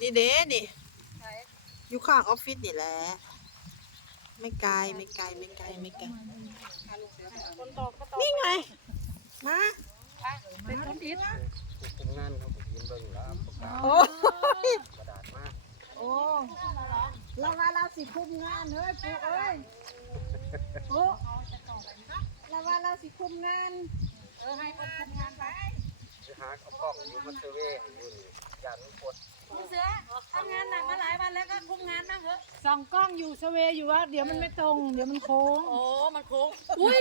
นี่เด้นี่อยู่ข้างออฟฟิศนี่แหละไม่ไกลไม่ไกลไม่ไกลไม่ไกลคนตกก็ตกนี่ไงมาเป็นคนอิดคุมงานเขาก็ยืนเบิ่งแล้วประกาศโอ้ยกระดาษมาโอ้เราว่าเราสิคุมงานเฮ้ยปุ๊เอ้ยปุ๊เราว่าเราสิคุมงานเออให้คนคุมงานไปสิหาเอากล้องอยู่มาเซเว่ให้อยู่นี่ยันกด คุณเสือทำงานหนักมาหลายวันแล้วก็คุมงานบ้างเถอะส่องกล้องอยู่สเวย์อยู่ว่า เดี๋ยวมันไม่ตรง เดี๋ยวมันโค้งโอ้มันโค้งอุ้ย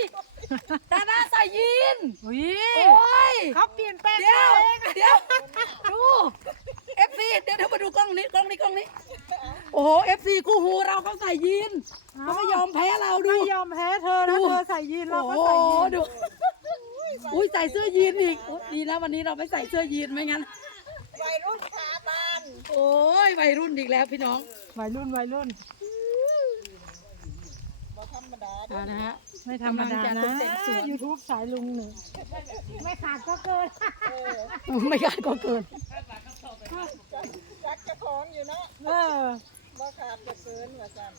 ตาหน้าใส่ยีนอุ้ยโอ้ยเขาเปลี่ยนแปลงเดี๋ยวเองเดี๋ยวดูเอฟซีเดี๋ยวเดี๋ยวมาดูกล้องนี้กล้องนี้กล้องนี้ โอ้โหเอฟซีคู่หูเราเขาใส่ยีนเขาไม่ยอมแพ้เราดูไม่ยอมแพ้เธอนะดูเธอใส่ยีนเราโอ้ก็โหใส่ยีนดูอุ้ยใส่เสื้อยีนอีกโอ๊ยดีนะวันนี้เราไม่ใส่เสื้อยีนไม่งั้น วัยรุ่นขาบานโอ้ยวัยรุ่นอีกแล้วพี่น้องวัยรุ่นวัยรุ่นบ่ธรรมดาอ่านะฮะ ไม่ธรรมดากำลังนะจะตกแต่งสวน ยูทูบสายลุงหนึ่งไม่ขาดก็เกินไม่กล้าก็เกินจักจะของอยู่เนาะเออบ่ขาดจะเกินว่าซั่น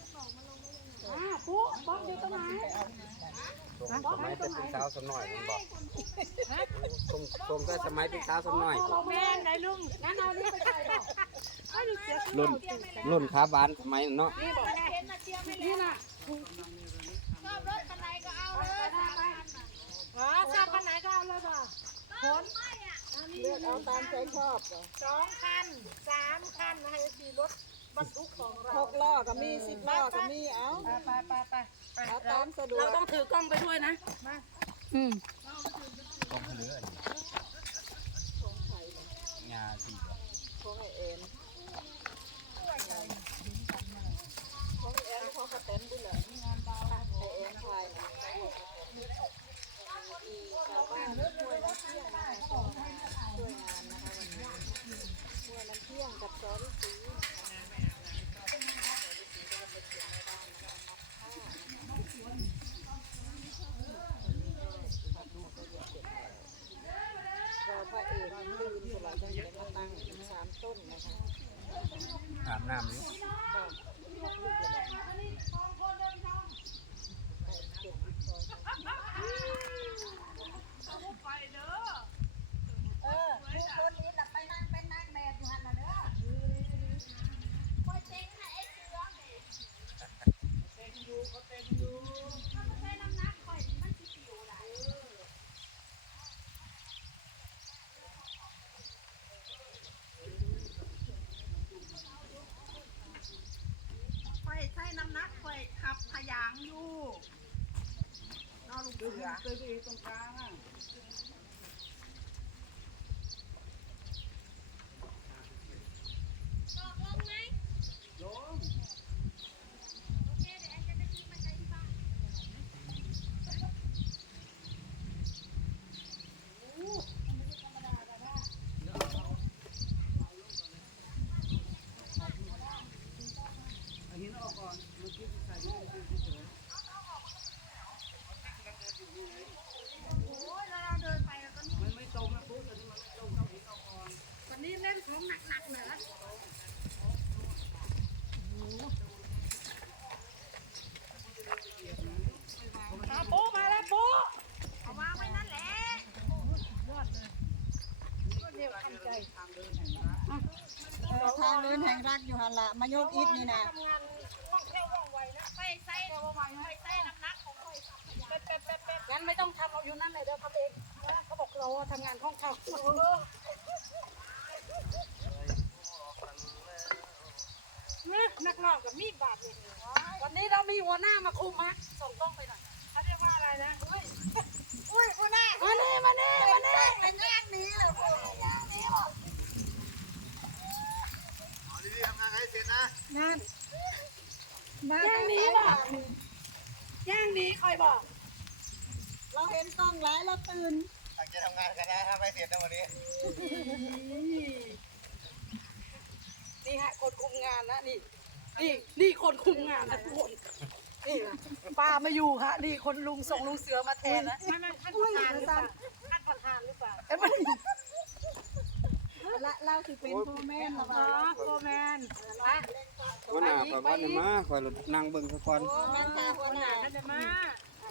อ่าปุ๊บ๊อบอยู่ตรงไหน ส่งสมัยแต่เป็นสาวสำน้อยมันบอกส่งส่งแต่สมัยเป็นสาวสำน้อยแม่ไหนลุงงั้นเอานี่ไปใส่ก่อนรุ่นรุ่นขาบานสมัยนั้นเนาะนี่บอกนี่น่ะอ๋อทราบคันไหนก็เอาเลยป่ะผลเลือกเอาตามใจชอบเหรอสองคันสามคันให้สี่รถ บรรทุกของเราหกล้อก็มีสิบล้อก็มีเอาไปไปไปไปเอาตามสะดวเรากต้องถือกล้องไปด้วยนะอืมกล้องเหลืออันนี้งาสีบ่ของไอเอ็นของไอเอ็นของกระเต็นด้วยเหรอไอเอ็นถ่ายนะมีชาวบ้านช่วยน้ำเที่ยงนะคะช่วยงานนะคะวันนี้ช่วยน้ำเที่ยงกับซอรี่สีเรา พระเอกตื่นสลายจังเด็กมาตั้งสามต้นนะคะอาบน้ำอยู่ค่อยใช้น้ำหนักค่อยขับังอยู่นอกลูกเสือวันนี้เล่นของหนักๆเหรอ อาปูมาแล้วปู เอาวางไว้นั่นแหละ เออทางเดิ นแห่งรักอยู่หันละมายกอิฐนี่นะไปใส่ไปใส่น้ำหนักของค่อยงั้นไม่ต้องทำเอาอยู่นั่นเลยเดี๋ยวทำเองเขาบอกเราทำงานห้องเขานักร้องกับมีดบาดเลยวันนี้เรามีหัวหน้ามาคุมฮะส่งกล้องไปหน่อยเขาเรียกว่าอะไรนะอุ้ยคุณน่ะมาเน่มาเน่มาเน่ เป็นย่างนี้เหรอคุณย่างนี้เหรอ นั่นย่างนี้บอกย่างนี้คอยบอก เราเห็นกล้องหลายเราตื่นตั้งใจทำงานกันนะถ้าไม่เสร็จในวันนี้ นี่ฮะคนคุมงานนะนี่ นี่นี่คนคุมงานนะทุกคน นี่นะป้าไม่อยู่ฮะนี่คนลุงส่งลุงเสือมาแทนนะไม่ไม่ท่านประธานหรือเปล่าท่านประธานหรือเปล่า เอ้ยมันเราเราสิเป็นพ่อแม่ละอ๋ว่าอโฟร์แมนไปวันหน้าข่อยว่าจะมาข่อยนั่งเบิ่งซะก่อนโอ้นั่นค่ะหัวหน้าท่านจะมา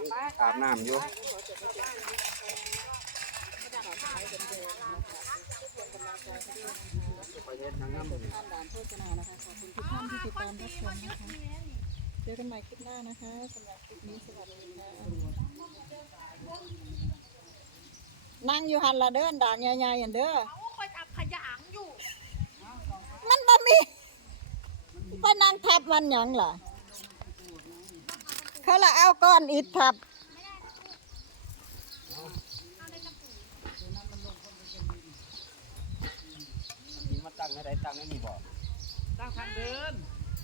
ไปอาบน้ำอยู่ไปเฮ็ดนางงามท่านด่านโฆษณานะคะขอบคุณทุกท่านที่ติดตามรับชมนะคะเจอกันใหม่คลิปหน้านะคะสำหรับคลิปนี้สวัสดีค่ะนั่งอยู่หันละเด้อด่างใหญ่ๆอันเด้อ คอยจับขยางอยู่ มันบ่มีไปนั่งทับมันหยังล่ะเขาละเอาก้อนอิฐทับหินมาตั้งให้ได้ตั้งให้นี่บ่ตั้งทางเดิน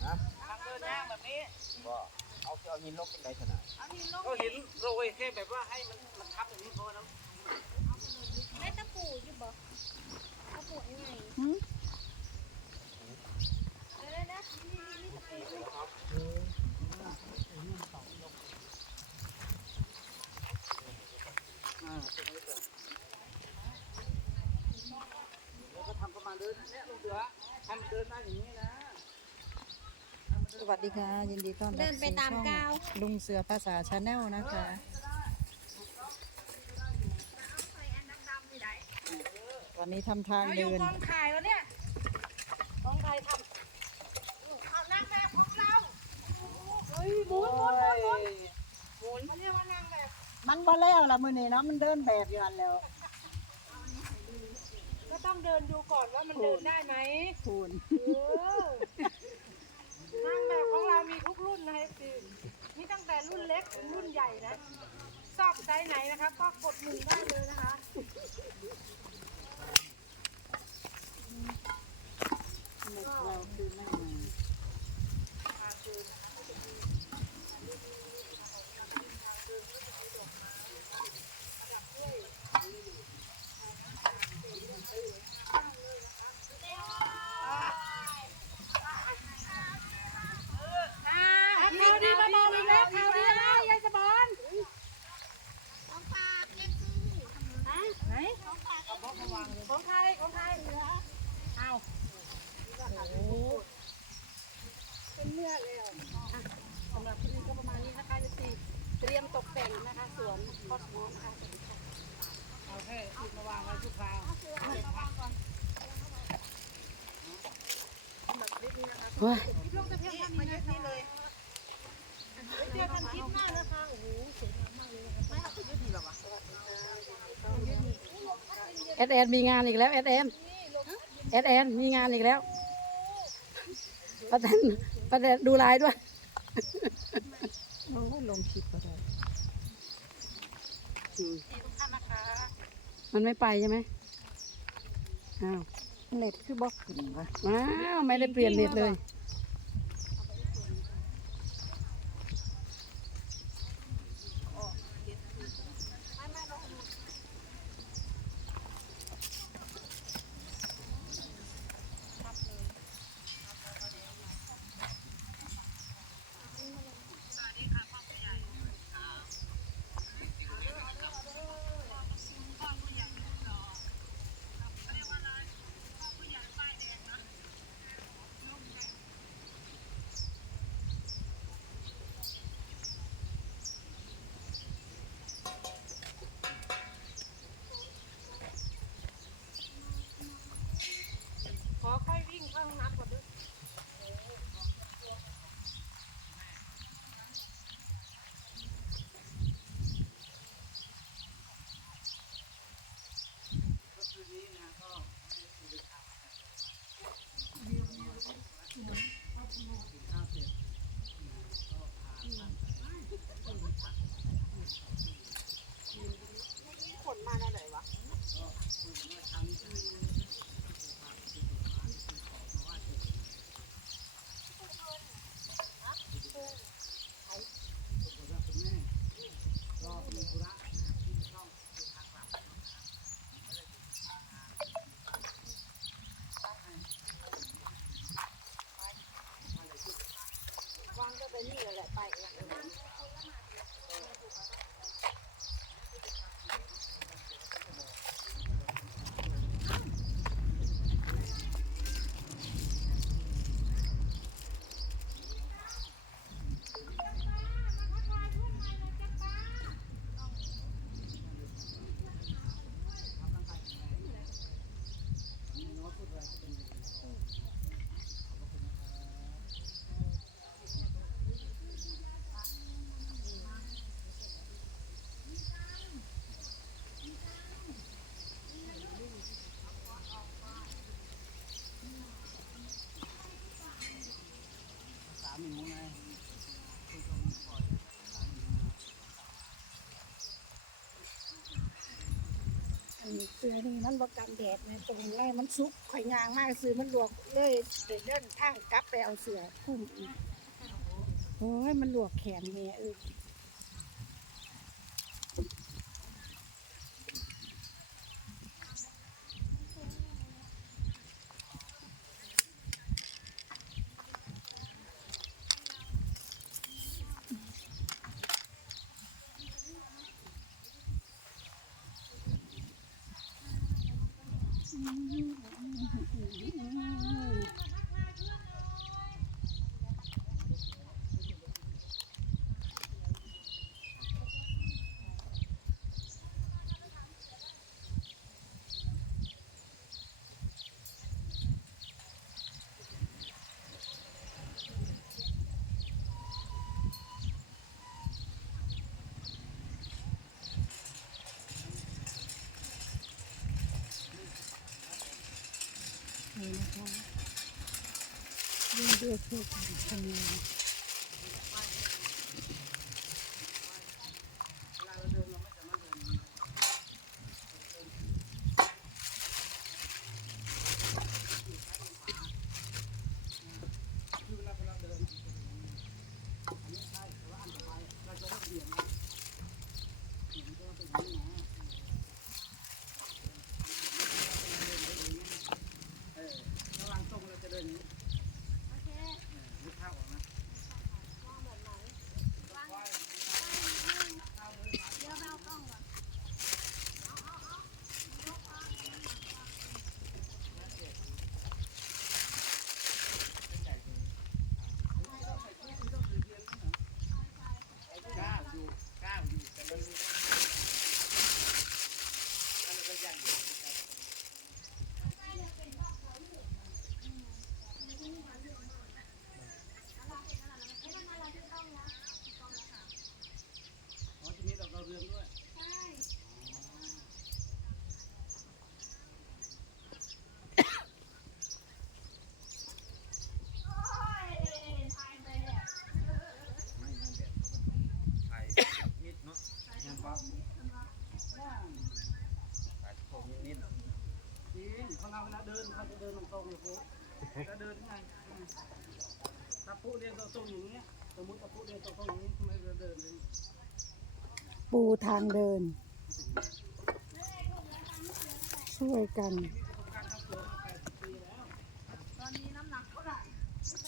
ฮะทางเดินย่างแบบนี้บ่เอาสิเอาหินลงเป็นไดขนาดก็เห็นโรยแค่แบบว่าให้มันมันทับอย่างนี้พอแล้วได้ตะปูอยู่บ่ สือทำเดินมาอย่างนี้นะสวัสดีค่ะ ยินดีต้อนรับเดินไปตามก้าว ลุงเสือภาษาชาแนลนะคะ วันนี้ทำทางเราอยู่เดินกองถ่ายวะเนี่ยกองถ่ายทำเอานางแบบของเราเฮ้ยหมุนหมุนหมุนหมุนเขาเรียกว่านางแบบมันบ่แล้วละมือนี้เนาะมันเดินแบบอยู่อันแล้วก็ต้องเดินดูก่อนว่ามันเดินได้ไหมคูณเออนางแบบของเรามีทุกรุ่นนะเอฟซีมีตั้งแต่รุ่นเล็กถึงรุ่นใหญ่นะชอบไซส์ไหนนะคะ ก็กดหนึ่งได้เลยนะคะ เราคือไม่มาข่าวดีมาบอกอีกแล้วข่าวดีแล้วยายสมอนไหนของใครของใครเอา เป็นเนื้อเลยอะสำหรับคลิปนี้ก็ประมาณนี้นะคะยายเตรียมตกแต่งนะคะสวนคอสมอนค่ะเอาแค่ติดมาวางไว้ทุกคราวลงแต่เพียงเท่านี้นะคะเลยเจอกันคลิปหน้านะคะโอ้โหสวยงามมากเลยไม่เอาขึ้นดีหรอวะเอสเอ็นมีงานอีกแล้วเอสเอ็มเอสเอ็นมีงานอีกแล้ว ประเด็นประเด็นดูไลน์ด้วยโอ้ลงคลิปก็ได้อืมทุกท่านนะคะมันไม่ไปใช่ไหมอ้าวเน็ตคือบอกขึ้นวะอ้าว ไม่ได้เปลี่ยนเน็ตเลย สือนี่มันบ่กันแดดนะตรงแรกมันซุกข่อยยางมากซื้อมันลวกเลยเดินเดินทางกลับไปเอาเสือคุ้มอีกโอ้ยมันลวกแขนแม่เออ นี่นะคะวิ่งด้วยเพื่อการทำงาน ระหว่างตรงเราจะเดินอย่างนี้โอเคนึกภาพออกนะ ก้าวอยู่ก้าวอยู่แต่มันมันก็ยังอยู่อ๋อจะมีดอกดาวเรืองด้วย ไม่ไม่แบบเขาก็ต้องถ่ายนิดเนาะยังปั๊บถ่ายโค้งนิดจริงเขาเราเวลาเดินเขาจะเดินตรงๆ อยู่ปุ๊จะเดินไงถ้าปุ๊เรียนตรงๆอย่างเงี้ยสมมติถ้าปุ๊เรียนตรงๆอย่างนี้ทำไมจะเดินเลยปูทางเดิน ช่วยกัน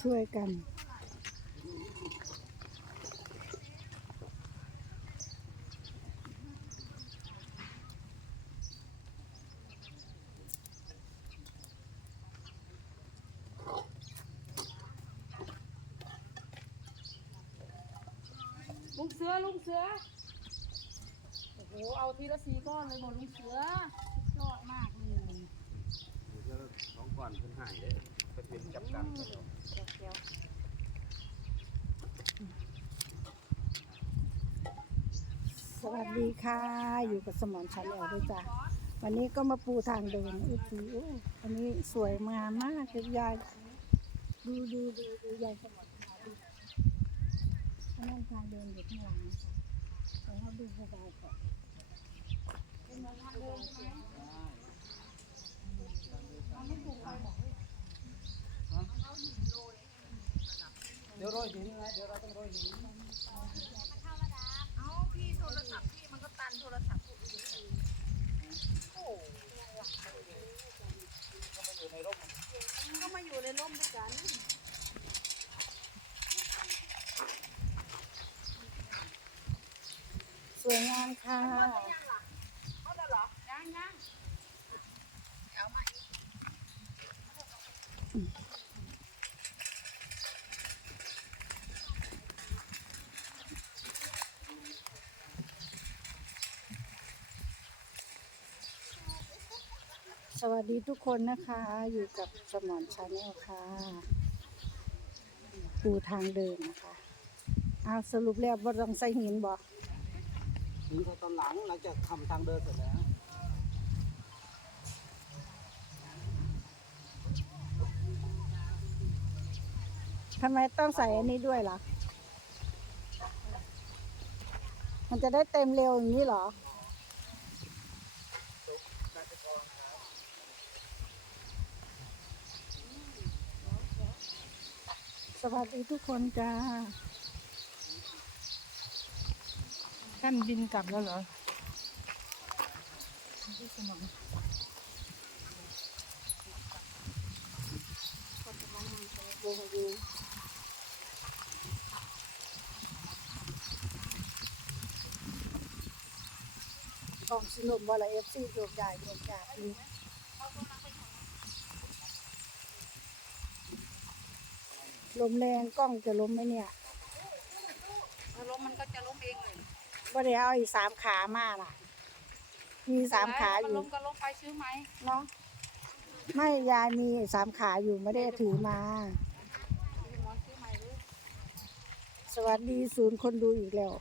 ช่วยกัน ลุงเสือลุงเสือโอ้ โหเอาทีละสี่ก้อนเลยหมดลุงเสือยอดมากเลยน้องก่อนเพิ่นหายเลยเพิ่นเป็นจับกันไปแล้วเดี๋ยวสวัสดีค่ะ อยู่กับสมอนชันแอลด้วยจ้ะวันนี้ก็มาปูทางเดินอุทีอ้อันนี้สวยงามมากเลยยายดูดูดูดูยายสมอนค่ะดูนนั้นทางเดินอยู่ข้างหลังนะคะแต่เราดูสบาย เดี๋ยวโรยหินนะเดี๋ยวเราต้องโรยหินเอาพี่โทรศัพท์พี่มันก็ตันโทรศัพท์ผู้อื่นร่มก็มาอยู่ในร่มด้วยกันสวยงามค่ะ เขาจะเหรอ ยังยังเอามาอีก ส วัสดีทุกคนนะคะ อยู่กับสมอนชาแนลค่ะปูทางเดินนะคะเอาสรุปแล้วว่าต้องใส่หินบอกหินก็ตอนหลังหลังจากทำทางเดินเสร็จแล้วทำไมต้องใส่อันนี้ด้วยล่ะ มันจะได้เต็มเร็วอย่างนี้เหรอ ได้ไปก่อน ส วัสดีทุกคนจ้า ท่านบินกลับแล้วเหรอวงอยู่กองสนุมว่าละเอฟซีโยกใหญ่โยกใหญ่อยู่ ลมแรงกล้องจะล้มไหมเนี่ยถ้าล้มมันก็จะล้มเองเลยว่าเดี๋ยวเอาอีกสามขามาล่ะ มีสามขาอยู่ล้มก็ล้มไปซื้อไหมเนาะไม่ยายมีสามขาอยู่ไม่ได้ถือมาซื้อหมอนซื้อไหมหรือสวัสดีศูนย์คนดูอีกแล้ว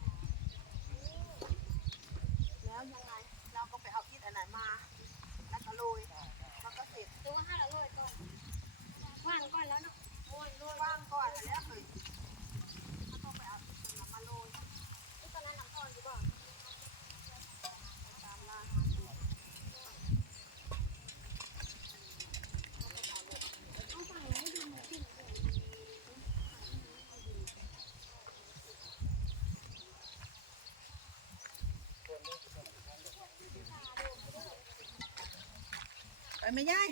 แล้วยังไง เราก็ไปเอาอิฐอันไหนมา แล้วก็โรยมันก็เสร็จ ดูว่าห้าละร้อยก่อนว่างก่อนแล้วเนาะ โรยโรยว่างก่อนแล้วเลยแล้วก็ไปเอาอิฐตัวนั้นมาโรย ที่ตอนนั้นน้ำอ่อนอยู่บ่ ตามร้าน ไปไม่ย่าย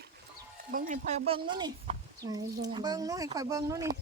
เบิ้งให้พอยเบิ้งนู้นนี่ ไหนเบิ่งอันเบิ้งนี้นู้นให้คอยเบิ้งนู้นนี่